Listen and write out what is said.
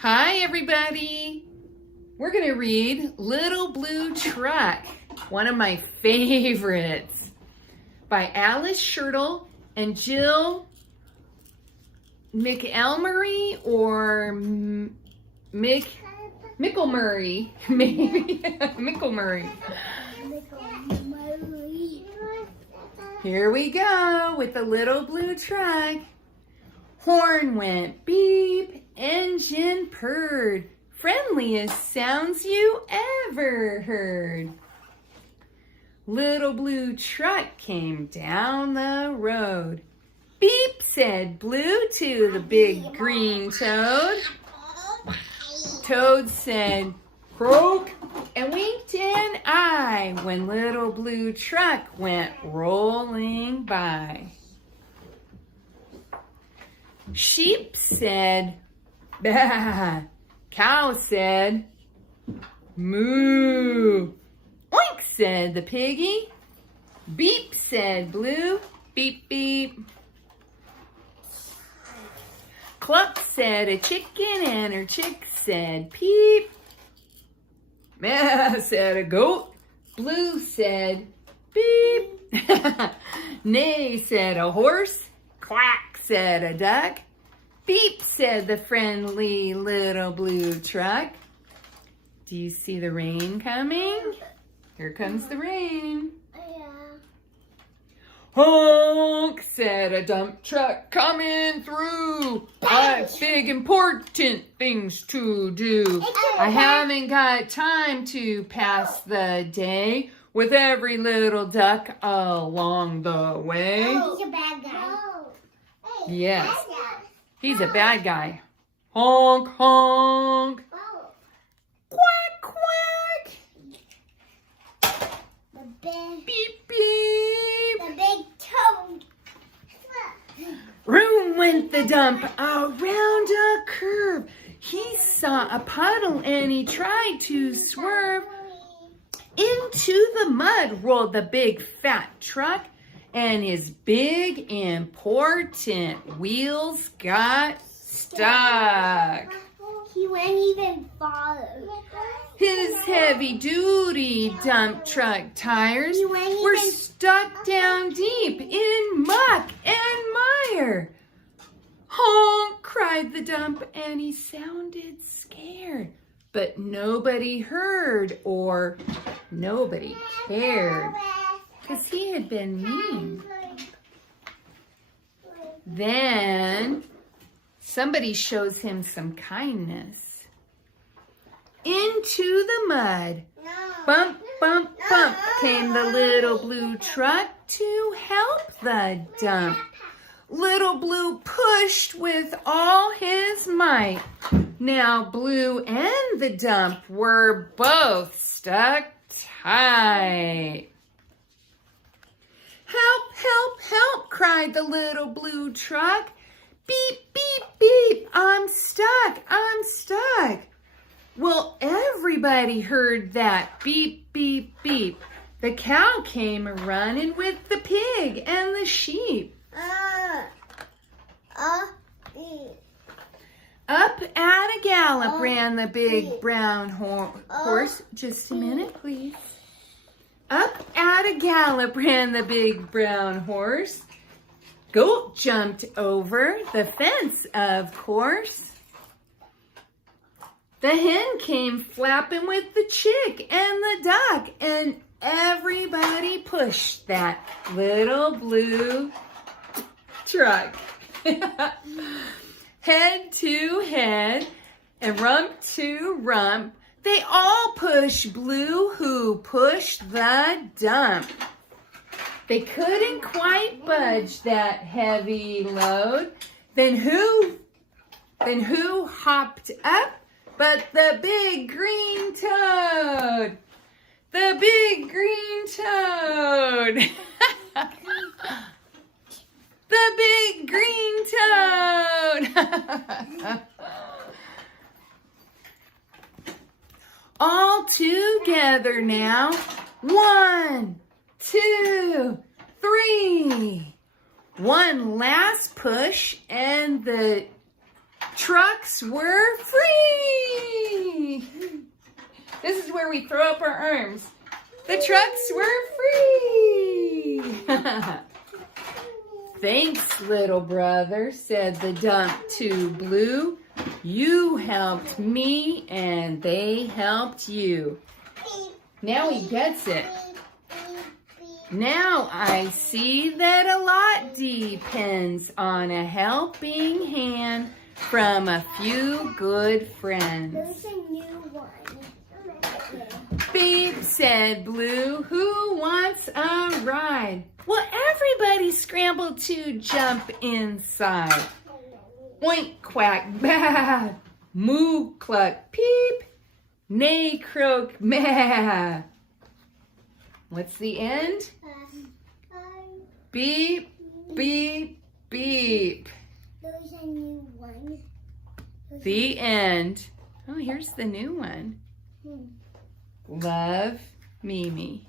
Hi, everybody. We're going to read Little Blue Truck, one of my favorites, by Alice Schertle and Jill McElmurry or McElmurry, maybe McElmurry. Here we go with the little blue truck. Horn went beep, engine purred, friendliest sounds you ever heard. Little blue truck came down the road. Beep, said Blue to the big green toad. Toad said, croak, and winked an eye when little blue truck went rolling by. Sheep said, bah. Cow said, moo. Oink, said the piggy. Beep, said Blue. Beep, beep. Cluck, said a chicken, and her chick said, peep. Meh, said a goat. Blue said, beep. Neigh, said a horse. Quack, said a duck. Beep, said the friendly little blue truck. Do you see the rain coming? Here comes the rain. Yeah. Honk, said a dump truck coming through. I've big important things to do. I haven't got time to pass the day with every little duck along the way. He's a bad guy. Yes, he's a bad guy. Honk, honk. Quack, quack. The big, Beep, beep. the big toad. Room went the dump around a curve. He saw a puddle and he tried to swerve. Into the mud rolled the big fat truck, and his big important wheels got stuck. He went even farther. His heavy-duty dump truck tires He went were even stuck down deep in muck and mire. Honk, cried the dump, and he sounded scared. But nobody heard or nobody cared, because he had been mean. Then somebody shows him some kindness. Into the mud, bump, bump, bump, came the little blue truck to help the dump. Little Blue pushed with all his might. Now Blue and the dump were both stuck tight. Help, help, help, cried the little blue truck. Beep, beep, beep, I'm stuck, I'm stuck. Well, everybody heard that beep, beep, beep. The cow came running with the pig and the sheep. Up at a gallop ran the big brown horse. Just a minute, please. Up at a gallop ran the big brown horse. Goat jumped over the fence, of course. The hen came flapping with the chick and the duck, and everybody pushed that little blue truck. Head to head and rump to rump, they all push Blue, who pushed the dump. They couldn't quite budge that heavy load. Then who hopped up but the big green toad? The big green toad. The big green toad. All together now. 1, 2, 3. One last push and the trucks were free. This is where we throw up our arms. The trucks were free. Thanks, little brother, said the dump to Blue. You helped me and they helped you. Now he gets it. Now I see that a lot depends on a helping hand from a few good friends. There's a new one. Beep, said Blue. Who wants a ride? Well, everybody scrambled to jump inside. Oink, quack, bah. Moo, cluck, peep. Neigh, croak, meh. What's the end? Beep, beep, beep. There's a new one. The end. Oh, here's the new one. Love, Mimi.